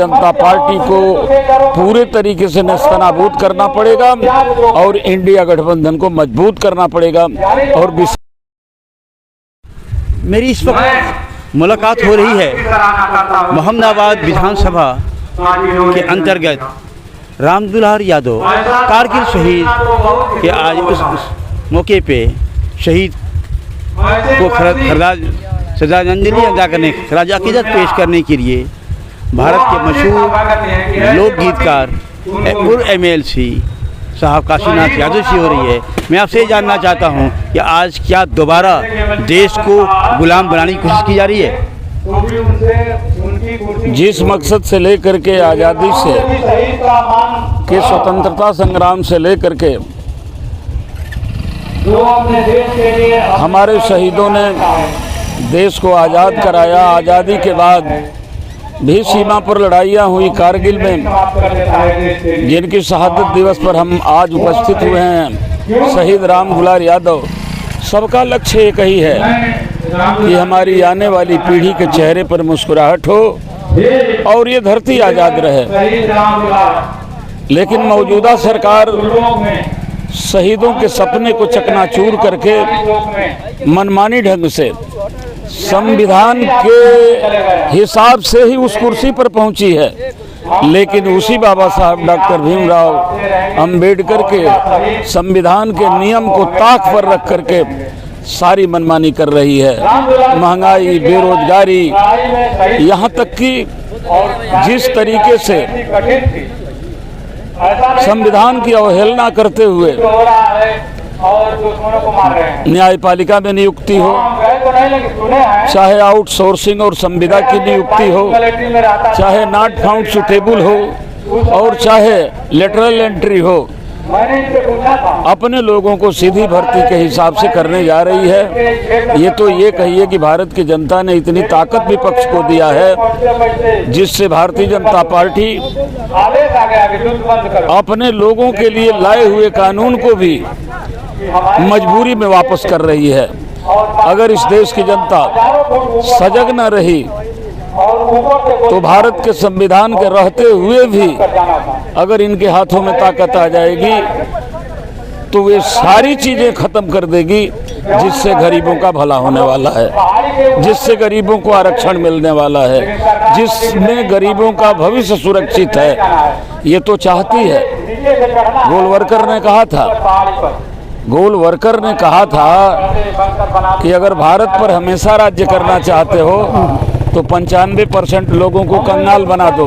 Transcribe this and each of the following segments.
जनता party को पूरे तरीके से नेस्तनाबूद करना पड़ेगा और इंडिया गठबंधन को मजबूत करना पड़ेगा। और मेरी इस वक्त मुलाकात हो रही है मोहम्मदाबाद विधानसभा के अंतर्गत राम दुलार यादव कारगिल शहीद के आज उस मौके पे शहीद को श्रद्धांजलि अदा करने, खराज अकीदत पेश करने के लिए भारत के मशहूर लोक गीतकार MLC साहब काशीनाथ यादव से हो रही है। मैं आपसे जानना चाहता हूं कि आज क्या दोबारा देश को गुलाम बनाने की कोशिश की जा रही है? जिस मकसद से लेकर के आज़ादी से के स्वतंत्रता संग्राम से लेकर के हमारे शहीदों ने देश को आज़ाद कराया, आज़ादी के बाद भी सीमा पर लड़ाइयाँ हुई कारगिल में, जिनकी शहादत दिवस पर हम आज उपस्थित हुए हैं, शहीद राम दुलार यादव। सबका लक्ष्य एक ही है कि हमारी आने वाली पीढ़ी के चेहरे पर मुस्कुराहट हो और ये धरती आज़ाद रहे। लेकिन मौजूदा सरकार शहीदों के सपने को चकनाचूर करके मनमानी ढंग से संविधान के हिसाब से ही उस कुर्सी पर पहुंची है, लेकिन उसी बाबा साहब डॉक्टर भीमराव अंबेडकर के संविधान के नियम को ताक पर रख करके सारी मनमानी कर रही है। महंगाई, बेरोजगारी, यहाँ तक कि जिस तरीके से संविधान की अवहेलना करते हुए न्यायपालिका में नियुक्ति हो, चाहे आउटसोर्सिंग और संविदा की नियुक्ति हो, चाहे नॉट फाउंड सुटेबल हो और चाहे लेटरल एंट्री हो, अपने लोगों को सीधी भर्ती के हिसाब से करने जा रही है। ये तो ये कहिए कि भारत की जनता ने इतनी ताकत विपक्ष को दिया है, जिससे भारतीय जनता पार्टी अपने लोगों के लिए लाए हुए कानून को भी मजबूरी में वापस कर रही है। अगर इस देश की जनता सजग न रही तो भारत के संविधान के रहते हुए भी अगर इनके हाथों में ताकत आ जाएगी तो वे सारी चीज़ें खत्म कर देगी, जिससे गरीबों का भला होने वाला है, जिससे गरीबों को आरक्षण मिलने वाला है, जिसमें गरीबों का भविष्य सुरक्षित है। ये तो चाहती है। गोलवरकर ने कहा था कि अगर भारत पर हमेशा राज्य करना चाहते हो तो 95% लोगों को कंगाल बना दो।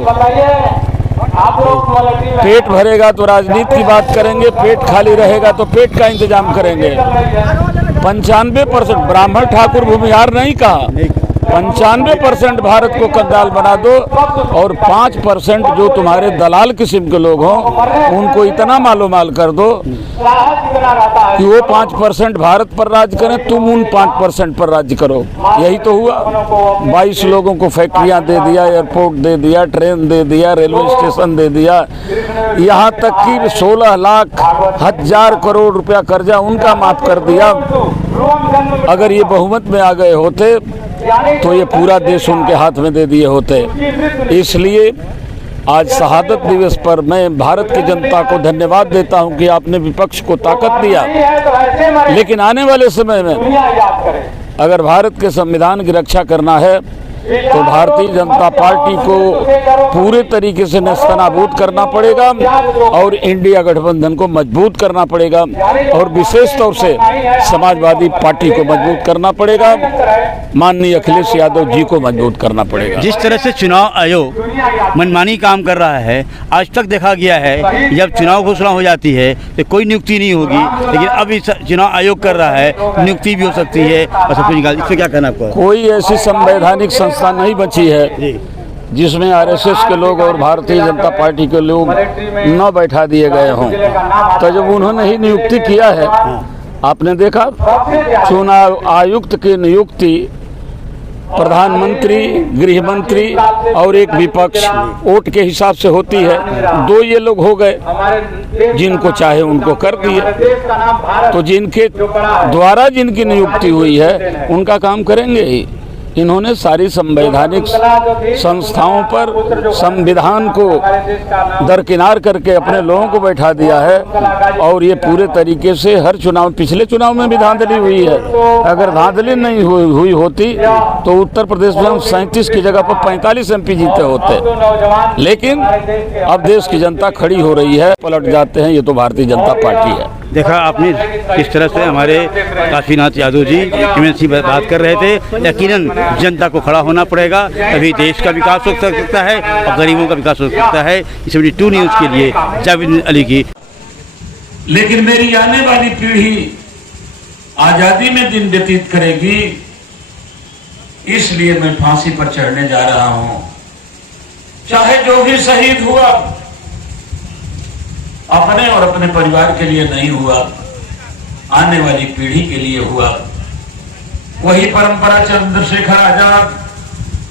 पेट भरेगा तो राजनीति की बात करेंगे, पेट खाली रहेगा तो पेट का इंतजाम करेंगे। 95% ब्राह्मण ठाकुर भूमिहार नहीं कहा, 95% भारत को कंगाल बना दो और 5% जो तुम्हारे दलाल किस्म के लोग हों उनको इतना मालोमाल कर दो कि वो 5% भारत पर राज करें, तुम उन 5% पर राज्य करो। यही तो हुआ। 22 लोगों को फैक्ट्रियां दे दिया, एयरपोर्ट दे दिया, ट्रेन दे दिया, रेलवे स्टेशन दे दिया, यहाँ तक कि 16 लाख 1000 करोड़ रुपया कर्जा उनका माफ कर दिया। अगर ये बहुमत में आ गए होते तो ये पूरा देश उनके हाथ में दे दिए होते। इसलिए आज शहादत दिवस पर मैं भारत की जनता को धन्यवाद देता हूं कि आपने विपक्ष को ताकत दिया। लेकिन आने वाले समय में अगर भारत के संविधान की रक्षा करना है तो भारतीय जनता पार्टी को पूरे तरीके से नेस्तनाबूद करना पड़ेगा और इंडिया गठबंधन को मजबूत करना पड़ेगा और विशेष तौर से समाजवादी पार्टी को मजबूत करना पड़ेगा। माननीय अखिलेश यादव जी को मजबूत करना पड़ेगा। जिस तरह से चुनाव आयोग मनमानी काम कर रहा है, आज तक देखा गया है कि जब चुनाव घोषणा हो जाती है तो कोई नियुक्ति नहीं होगी, लेकिन अब इस चुनाव आयोग कर रहा है, नियुक्ति भी हो सकती है और सब कुछ निकाल। इससे क्या कहना आपको? कोई ऐसी संवैधानिक संस्था नहीं बची है जिसमें RSS के लोग और भारतीय जनता पार्टी के लोग न बैठा दिए गए हों। तो जब उन्होंने ही नियुक्ति किया है, आपने देखा चुनाव आयुक्त की नियुक्ति प्रधानमंत्री, गृह मंत्री और एक विपक्ष वोट के हिसाब से होती है। 2 ये लोग हो गए, जिनको चाहे उनको कर दिए। तो जिनके द्वारा जिनकी नियुक्ति हुई है उनका काम करेंगे ही। इन्होंने सारी संवैधानिक संस्थाओं पर संविधान को दरकिनार करके अपने लोगों को बैठा दिया है। और ये पूरे तरीके से हर चुनाव, पिछले चुनाव में भी धांधली हुई है। अगर धांधली नहीं हुई होती तो उत्तर प्रदेश में हम 37 की जगह पर 45 MP जीते होते। लेकिन अब देश की जनता खड़ी हो रही है, पलट जाते हैं, ये तो भारतीय जनता पार्टी है। देखा आपने किस तरह से हमारे काशीनाथ यादव जी MNC बात कर रहे थे। यकीनन जनता को खड़ा होना पड़ेगा, तभी देश का विकास हो सकता है और गरीबों का विकास हो सकता है। 72 न्यूज़ के लिए जावेद अली की। लेकिन मेरी आने वाली पीढ़ी आजादी में दिन व्यतीत करेगी, इसलिए मैं फांसी पर चढ़ने जा रहा हूं। चाहे जो भी शहीद हुआ अपने और अपने परिवार के लिए नहीं हुआ, आने वाली पीढ़ी के लिए हुआ। वही परंपरा चंद्रशेखर आजाद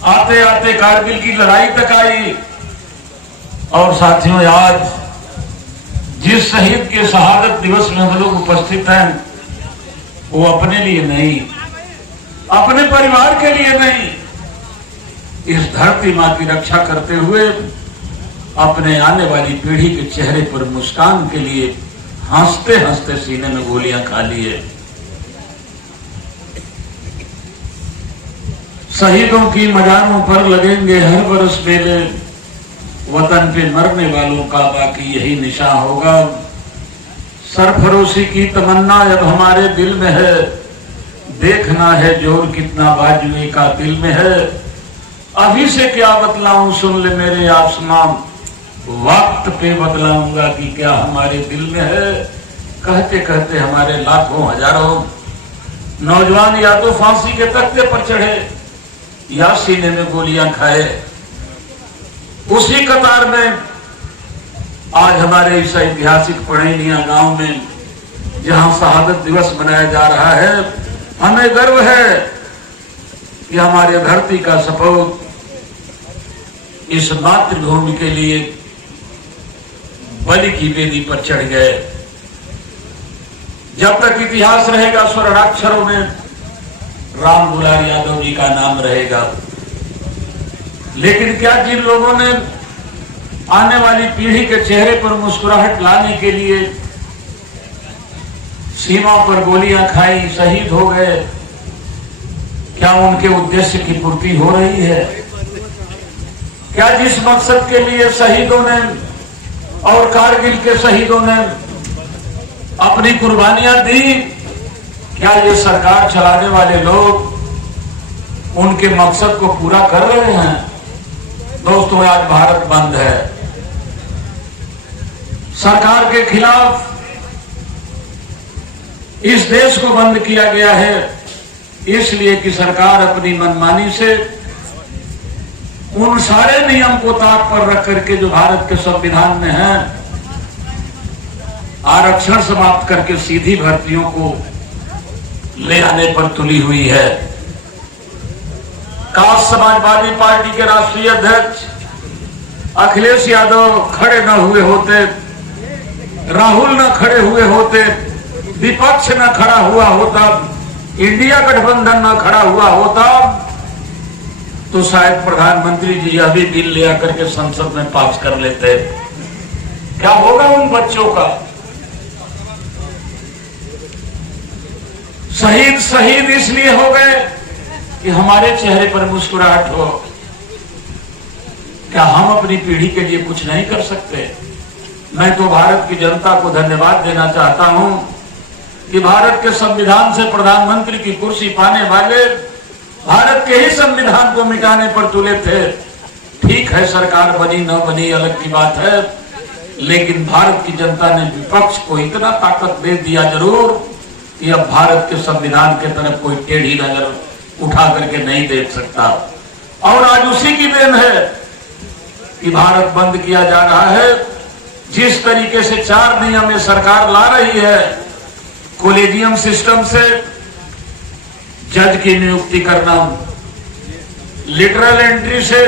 आते आते कारगिल की लड़ाई तक आई। और साथियों, आज जिस शहीद के शहादत दिवस में हम लोग उपस्थित हैं, वो अपने लिए नहीं, अपने परिवार के लिए नहीं, इस धरती मां की रक्षा करते हुए अपने आने वाली पीढ़ी के चेहरे पर मुस्कान के लिए हंसते हंसते सीने में गोलियां खा लिए। शहीदों की मजारों पर लगेंगे हर बरस मेले, वतन पे मरने वालों का बाकी यही निशान होगा। सरफरोशी की तमन्ना अब हमारे दिल में है, देखना है जोर कितना बाजुए का दिल में है। अभी से क्या बतलाऊं, सुन ले मेरे आसमां, वक्त पे बतलाऊंगा कि क्या हमारे दिल में है। कहते कहते हमारे लाखों हजारों नौजवान या तो फांसी के तख्ते पर चढ़े या सीने में गोलियां खाए। उसी कतार में आज हमारे इस ऐतिहासिक पड़ैनिया गांव में जहां शहादत दिवस मनाया जा रहा है, हमें गर्व है कि हमारे धरती का सपूत इस मातृभूमि के लिए बलि की वेदी पर चढ़ गए। जब तक इतिहास रहेगा, स्वर्णाक्षरों में राम दुलार यादव जी का नाम रहेगा। लेकिन क्या जिन लोगों ने आने वाली पीढ़ी के चेहरे पर मुस्कुराहट लाने के लिए सीमा पर गोलियां खाई, शहीद हो गए, क्या उनके उद्देश्य की पूर्ति हो रही है? क्या जिस मकसद के लिए शहीदों ने और कारगिल के शहीदों ने अपनी कुर्बानियां दी, क्या ये सरकार चलाने वाले लोग उनके मकसद को पूरा कर रहे हैं? दोस्तों, आज भारत बंद है। सरकार के खिलाफ इस देश को बंद किया गया है, इसलिए कि सरकार अपनी मनमानी से उन सारे नियम को ताक पर रख करके जो भारत के संविधान में है, आरक्षण समाप्त करके सीधी भर्तियों को ले आने पर तुली हुई है। काश समाजवादी पार्टी के राष्ट्रीय अध्यक्ष अखिलेश यादव खड़े न हुए होते, राहुल न खड़े हुए होते, विपक्ष न खड़ा हुआ होता, इंडिया गठबंधन न खड़ा हुआ होता, तो शायद प्रधानमंत्री जी अभी बिल ले आकर के संसद में पास कर लेते। क्या होगा उन बच्चों का? शहीद इसलिए हो गए कि हमारे चेहरे पर मुस्कुराहट हो। क्या हम अपनी पीढ़ी के लिए कुछ नहीं कर सकते? मैं तो भारत की जनता को धन्यवाद देना चाहता हूं कि भारत के संविधान से प्रधानमंत्री की कुर्सी पाने वाले भारत के ही संविधान को मिटाने पर तुले थे। ठीक है, सरकार बनी न बनी अलग की बात है, लेकिन भारत की जनता ने विपक्ष को इतना ताकत दे दिया जरूर कि अब भारत के संविधान के तरफ कोई टेढ़ी नजर उठा करके नहीं देख सकता। और आज उसी की देन है कि भारत बंद किया जा रहा है। जिस तरीके से 4 नियम ये सरकार ला रही है, कोलेजियम सिस्टम से जज की नियुक्ति करना, लिटरल एंट्री से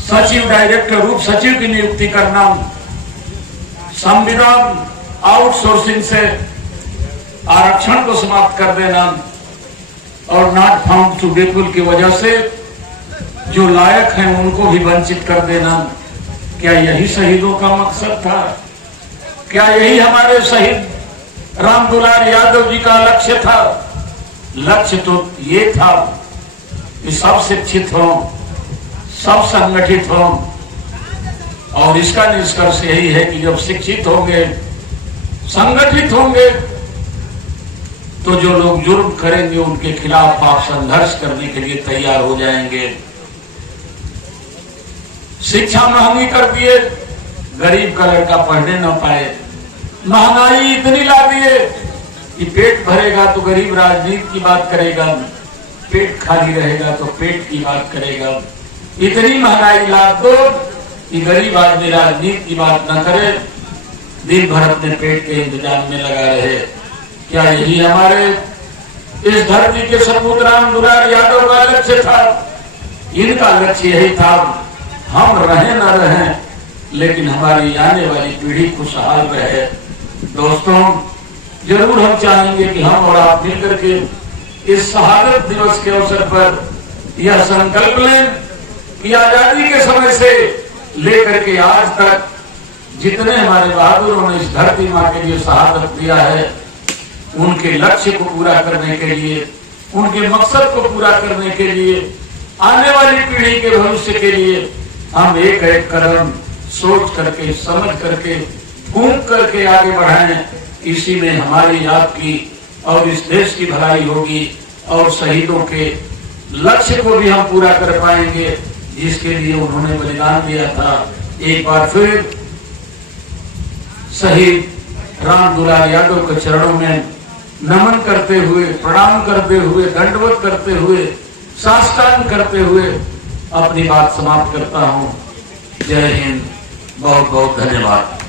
सचिव, डायरेक्टर, रूप सचिव की नियुक्ति करना, संविधान आउटसोर्सिंग से आरक्षण को समाप्त कर देना, और नॉट फाउंड सुटेबल की वजह से जो लायक हैं उनको भी वंचित कर देना, क्या यही शहीदों का मकसद था? क्या यही हमारे शहीद राम दुलार यादव जी का लक्ष्य था? लक्ष्य तो ये था कि सब शिक्षित हों, सब संगठित हों, और इसका निष्कर्ष यही है कि जब शिक्षित होंगे, संगठित होंगे, तो जो लोग जुर्म करेंगे उनके खिलाफ आप संघर्ष करने के लिए तैयार हो जाएंगे। शिक्षा महंगी कर दिए, गरीब का लड़का पढ़ने न पाए। महंगाई इतनी ला दिए कि पेट भरेगा तो गरीब राजनीति की बात करेगा, पेट खाली रहेगा तो पेट की बात करेगा। इतनी महंगाई ला दो कि गरीब आदमी राजनीति की बात न करे, दिन भर अपने पेट के इंतजाम में लगा रहे। क्या यही हमारे इस धरती के सपूत राम दुलार यादव का लक्ष्य था? इनका लक्ष्य यही था, हम रहें न रहें, लेकिन हमारी आने वाली पीढ़ी खुशहाल रहे। दोस्तों, जरूर हम चाहेंगे कि हम और आप मिलकर के इस शहादत दिवस के अवसर पर यह संकल्प लें कि आजादी के समय से लेकर के आज तक जितने हमारे बहादुरों ने इस धरती माँ के लिए शहादत दिया है, उनके लक्ष्य को पूरा करने के लिए, उनके मकसद को पूरा करने के लिए, आने वाली पीढ़ी के भविष्य के लिए हम एक एक कदम सोच करके, समझ करके, फूंक करके आगे बढ़ाएं। इसी में हमारी, आपकी और इस देश की भलाई होगी और शहीदों के लक्ष्य को भी हम पूरा कर पाएंगे जिसके लिए उन्होंने बलिदान दिया था। एक बार फिर शहीद राम दुलार यादव के चरणों में नमन करते हुए, प्रणाम करते हुए, दंडवत करते हुए, साष्टांग करते हुए अपनी बात समाप्त करता हूँ। जय हिंद, बहुत बहुत धन्यवाद।